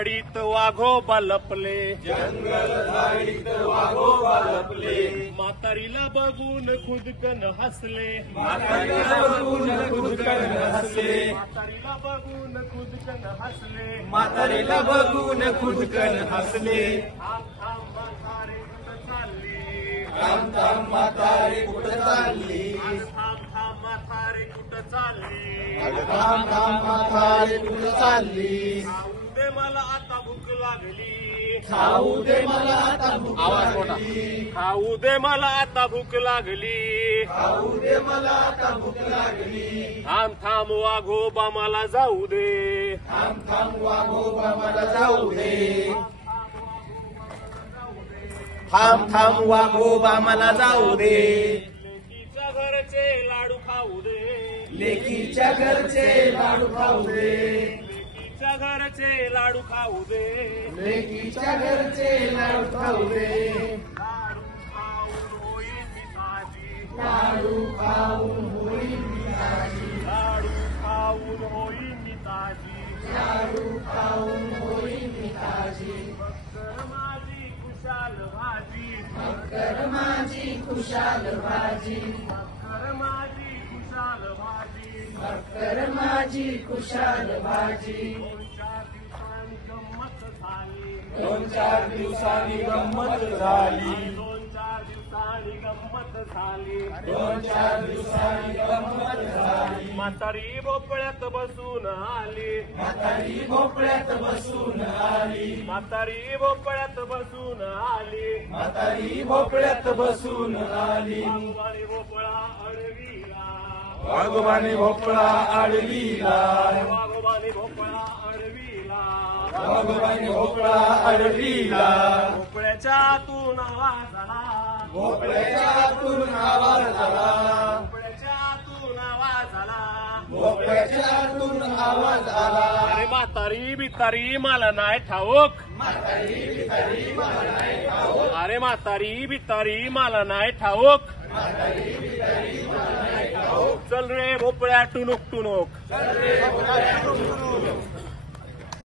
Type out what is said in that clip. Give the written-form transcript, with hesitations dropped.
झाडीत वाघोबा लपले, जंगल झाडीत वाघोबा लपले, म्हातारीला बघून खुदकन हसले, म्हातारीला बघून खुदकन हसले, म्हातारीला बघून खुदकन हसले, म्हातारीला बघून खुदकन हसले. थांब थांब म्हातारे कुठं चालली, थांब थांब म्हातारी कुठं चालली, थांब थांब म्हातारे कुठं चालली, थांब थांब म्हातारी कुठं चालली. खाऊ दे मला आता भूक लागली, खाऊ दे मला आता भूक लागली, खाऊ दे मला आता भूक लागली, खाऊ दे मला आता भूक लागली. थांब थांब वाघोबा मला जाऊ दे, थांब थांब वाघोबा मला जाऊ दे, थांब थांब वाघोबा मला जाऊ दे. लेकीच्या घरचे लाडू खाऊ दे, लेकीच्या घरचे लाडू खाऊ दे, लेकीच्या घरचे लाडू खाऊ दे, लेकीच्या घरचे लाडू खाऊ दे. लाडू खाऊन होईल मी ताजी, लाडू खाऊन होईल मी ताजी, लाडू खाऊन होईल मी ताजी, लाडू खाऊन होईल मी ताजी. कर माझी खुशाल भाजी, कर माझी खुशाल भाजी, कर माझी खुशाल भाजी, कर माझी खुशाल भाजी. 2-4 दिवसांनी गंमत झाली, 2-4 दिवसांनी गंमत झाली, 2-4 दिवसांनी गंमत झाली, 2-4 दिवसांनी गंमत झाली. म्हातारी भोपळ्यात बसून आली, म्हातारी भोपळ्यात बसून आली, म्हातारी भोपळ्यात बसून आली, म्हातारी भोपळ्यात बसून आली. वाघोबाने भोपळा अडविला, वाघोबाने भोपळा आडवीला, वाघोबाने भोपळा अडविला, वाघोबाने भोपळा आडवीला. भोपळ्याच्या आतून आवाज आला, भोपळ्याच्या आतून आवाज आला, भोपळ्याच्या आतून आवाज आला, भोपळ्याच्या आतून आवाज आला. अरे म्हातारी बितारी मला नाही ठाऊक, अरे म्हातारी बितारी मला नाही ठाऊक, चल रे भोपळ्या टुनुक टुनुक.